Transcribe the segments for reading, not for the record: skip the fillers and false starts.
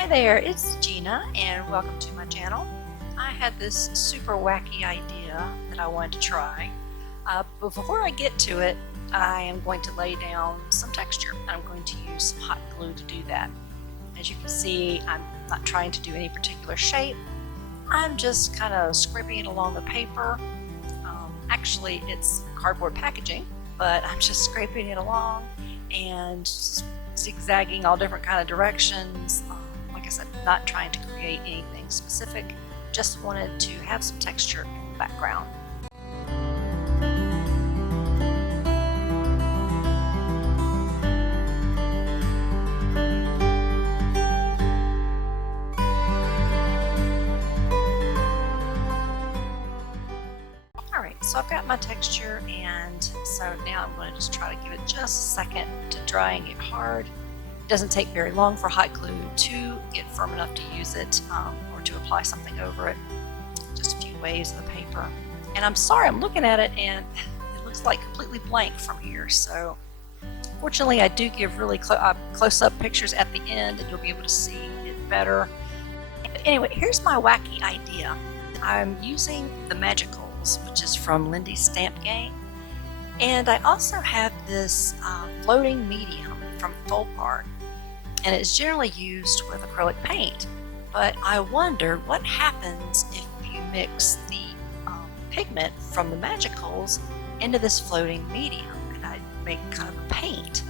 Hi there, it's Gina and welcome to my channel. I had this super wacky idea that I wanted to try. But before I get to it, I am going to lay down some texture. I'm going to use some hot glue to do that. As you can see, I'm not trying to do any particular shape. I'm just kind of scraping it along the paper. Actually, it's cardboard packaging, but I'm just scraping it along and zigzagging all different kind of directions. Like I said, not trying to create anything specific, just wanted to have some texture in the background. Alright, so I've got my texture, and so now I'm going to just try to give it just a second to dry and get hard. It doesn't take very long for hot glue to get firm enough to use it or to apply something over it. Just a few waves of the paper. And I'm sorry, I'm looking at it and it looks like completely blank from here. So fortunately I do give really close-up pictures at the end and you'll be able to see it better. But anyway, here's my wacky idea. I'm using the Magicals, which is from Lindy's Stamp Game. And I also have this floating medium from FolkArt, and it's generally used with acrylic paint. But I wonder what happens if you mix the pigment from the Magicals into this floating medium, and I make kind of a paint.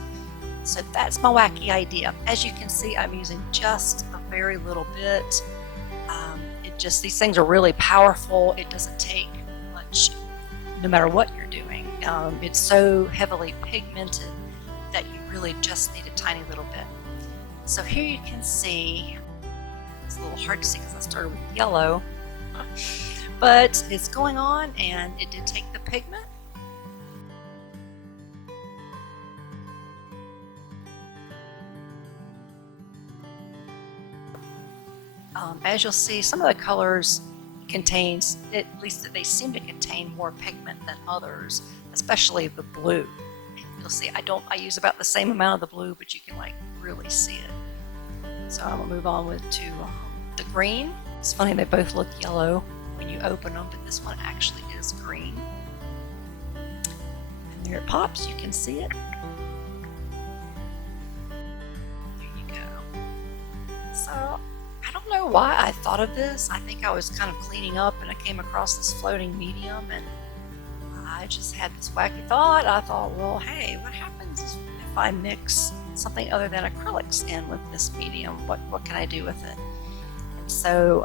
So that's my wacky idea. As you can see, I'm using just a very little bit. These things are really powerful. It doesn't take much, no matter what you're doing. It's so heavily pigmented that you really just need a tiny little bit. So here you can see, it's a little hard to see because I started with yellow, but it's going on, and it did take the pigment. As you'll see, some of the colors contains, at least they seem to contain more pigment than others, especially the blue. You'll see I use about the same amount of the blue, but you can like really see it. So I'm gonna move on to the green. It's funny, they both look yellow when you open them, but this one actually is green. And there it pops, you can see it. There you go. So I don't know why I thought of this. I think I was kind of cleaning up and I came across this floating medium, and I just had this wacky thought. I thought, well, hey, what happens if I mix something other than acrylics in with this medium? What can I do with it? And so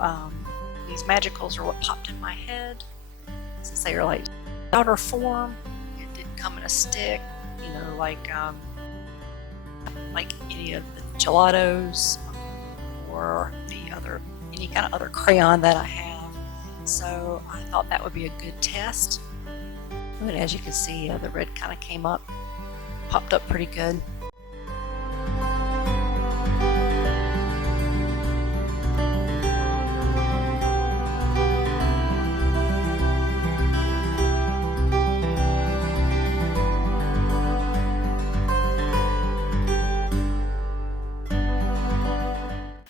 these Magicals are what popped in my head. Since they are like powder form, it didn't come in a stick, you know, like any of the gelatos or any kind of other crayon that I have. So I thought that would be a good test. And as you can see, the red kind of came up, popped up pretty good.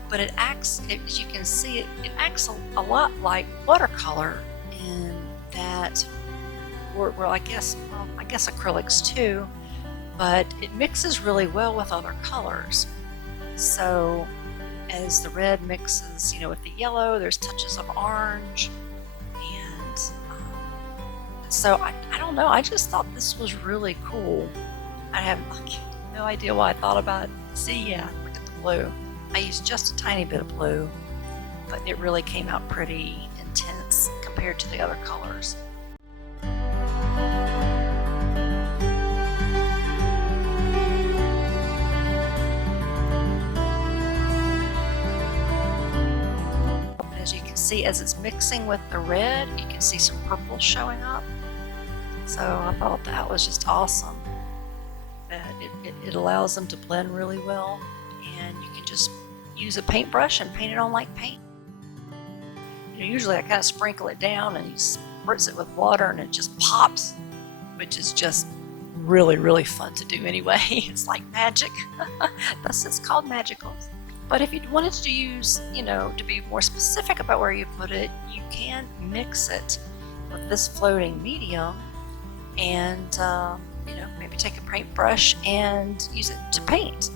But it acts, as you can see, it acts a lot like watercolor in that, well, I guess acrylics too, but it mixes really well with other colors. So as the red mixes, you know, with the yellow, there's touches of orange, and so I don't know. I just thought this was really cool. I have no idea why I thought about it. See, yeah, look at the blue. I used just a tiny bit of blue, but it really came out pretty intense compared to the other colors. As you can see, as it's mixing with the red, you can see some purple showing up. So I thought that was just awesome. It allows them to blend really well, and you can just use a paintbrush and paint it on like paint. You know, usually I kind of sprinkle it down and you spritz it with water and it just pops, which is just really, really fun to do anyway. It's like magic. Thus it's called Magicals. But if you wanted to use, to be more specific about where you put it, you can mix it with this floating medium and, maybe take a paintbrush and use it to paint.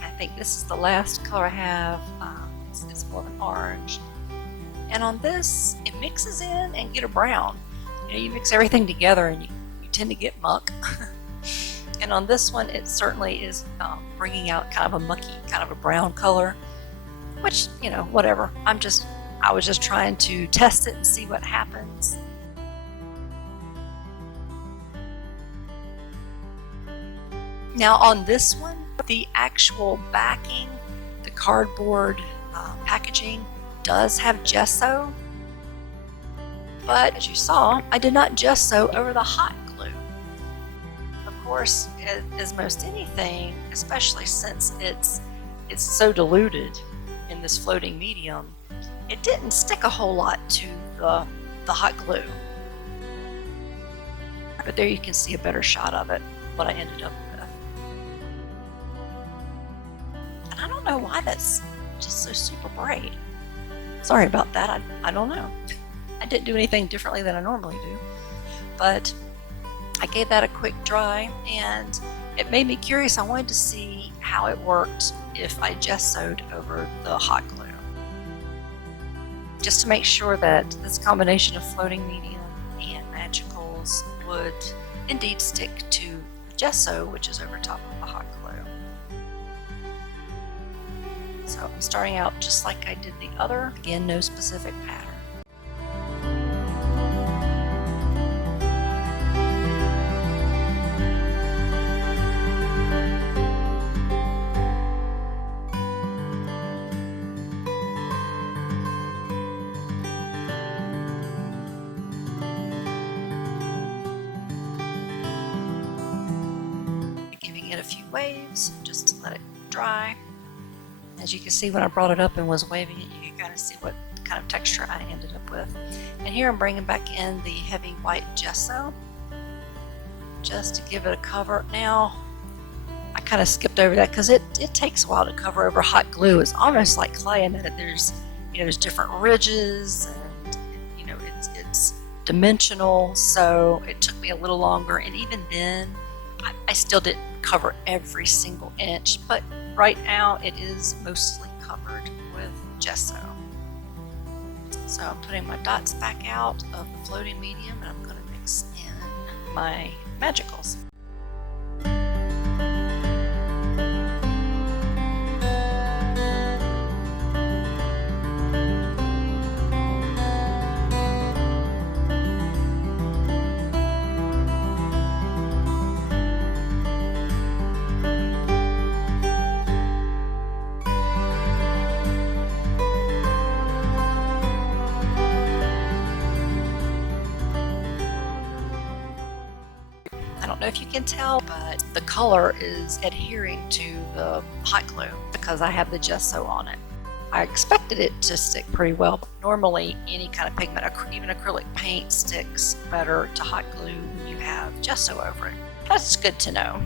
I think this is the last color I have. It's more of an orange. And on this, it mixes in and get a brown. You mix everything together and you tend to get muck. And on this one, it certainly is bringing out kind of a mucky, kind of a brown color, which, whatever. I was just trying to test it and see what happens. Now on this one, the actual backing, the cardboard packaging does have gesso, but as you saw, I did not gesso over the hot glue. Of course, as most anything, especially since it's so diluted in this floating medium, it didn't stick a whole lot to the hot glue. But there you can see a better shot of it, what I ended up with. And I don't know why that's just so super bright. Sorry about that. I don't know. I didn't do anything differently than I normally do, but I gave that a quick dry and it made me curious. I wanted to see how it worked if I gessoed over the hot glue, just to make sure that this combination of floating medium and magicals would indeed stick to the gesso, which is over top of the hot glue. So I'm starting out just like I did the other. Again, no specific pattern. Giving it a few waves just to let it dry. As you can see, when I brought it up and was waving it, you can kind of see what kind of texture I ended up with. And here I'm bringing back in the heavy white gesso just to give it a cover. Now, I kind of skipped over that because it takes a while to cover over hot glue. It's almost like clay in that there's different ridges and it's dimensional, so it took me a little longer. And even then, I still didn't cover every single inch, but right now it is mostly covered with gesso. So I'm putting my dots back out of the floating medium and I'm going to mix in my magicals. I don't know if you can tell, but the color is adhering to the hot glue because I have the gesso on it. I expected it to stick pretty well, but normally any kind of pigment, even acrylic paint, sticks better to hot glue when you have gesso over it. That's good to know.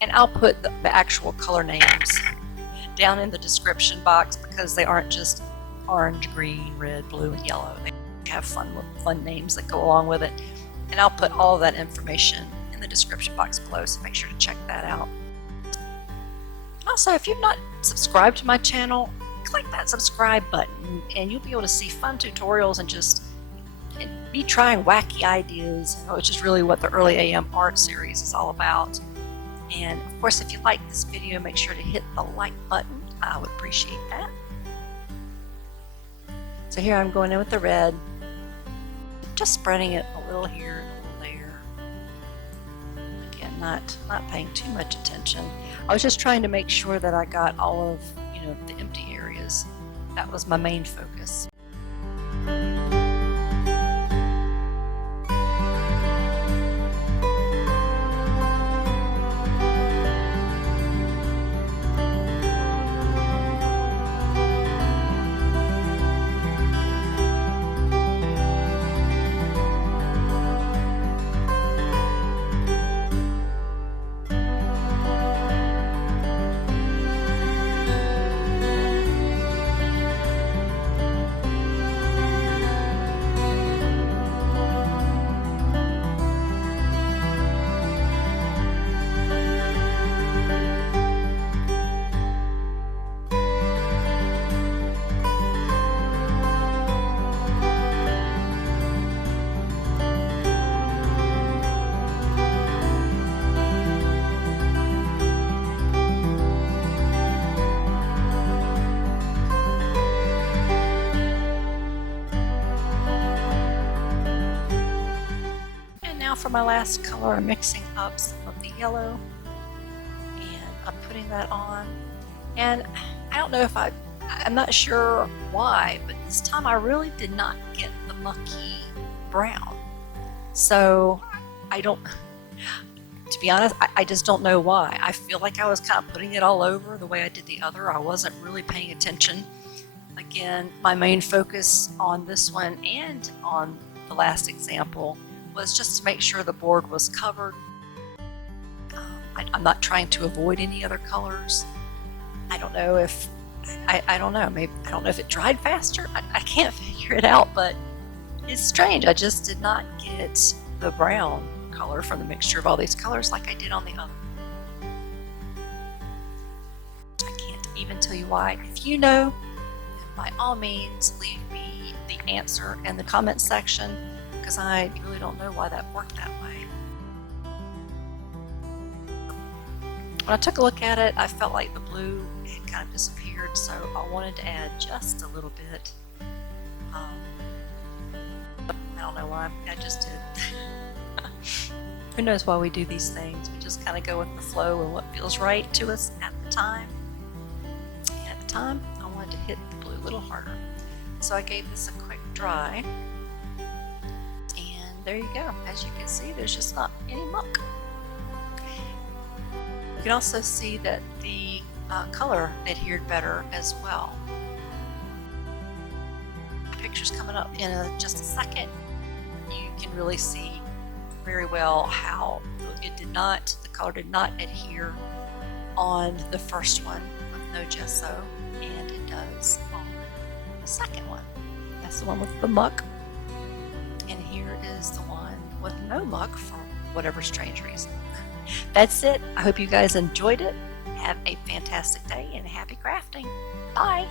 And I'll put the actual color names down in the description box because they aren't just orange, green, red, blue, and yellow. They have fun names that go along with it. And I'll put all of that information in the description box below, so make sure to check that out. Also, if you've not subscribed to my channel, click that subscribe button and you'll be able to see fun tutorials and just me trying wacky ideas, which is really what the Early AM art series is all about. And of course, if you like this video, make sure to hit the like button. I would appreciate that. So here I'm going in with the red, just spreading it a little here and a little there. Again, not paying too much attention. I was just trying to make sure that I got all of, the empty areas. That was my main focus. For my last color, I'm mixing up some of the yellow and I'm putting that on. And I don't know if I'm not sure why, but this time I really did not get the mucky brown. So to be honest, I just don't know why. I feel like I was kind of putting it all over the way I did the other. I wasn't really paying attention. Again, my main focus on this one and on the last example was just to make sure the board was covered. I'm not trying to avoid any other colors. I don't know if I don't know. Maybe I don't know if it dried faster. I can't figure it out, but it's strange. I just did not get the brown color from the mixture of all these colors like I did on the other. I can't even tell you why. If you know, then by all means leave me the answer in the comment section, because I really don't know why that worked that way. When I took a look at it, I felt like the blue had kind of disappeared, so I wanted to add just a little bit. I don't know why, I just did. Who knows why we do these things? We just kind of go with the flow and what feels right to us at the time. And at the time, I wanted to hit the blue a little harder. So I gave this a quick dry. There you go. As you can see, there's just not any muck. You can also see that the color adhered better as well. The picture's coming up in just a second. You can really see very well how the color did not adhere on the first one with no gesso, and it does on the second one. That's the one with the muck. And here is the one with no muck for whatever strange reason. That's it. I hope you guys enjoyed it. Have a fantastic day and happy crafting. Bye.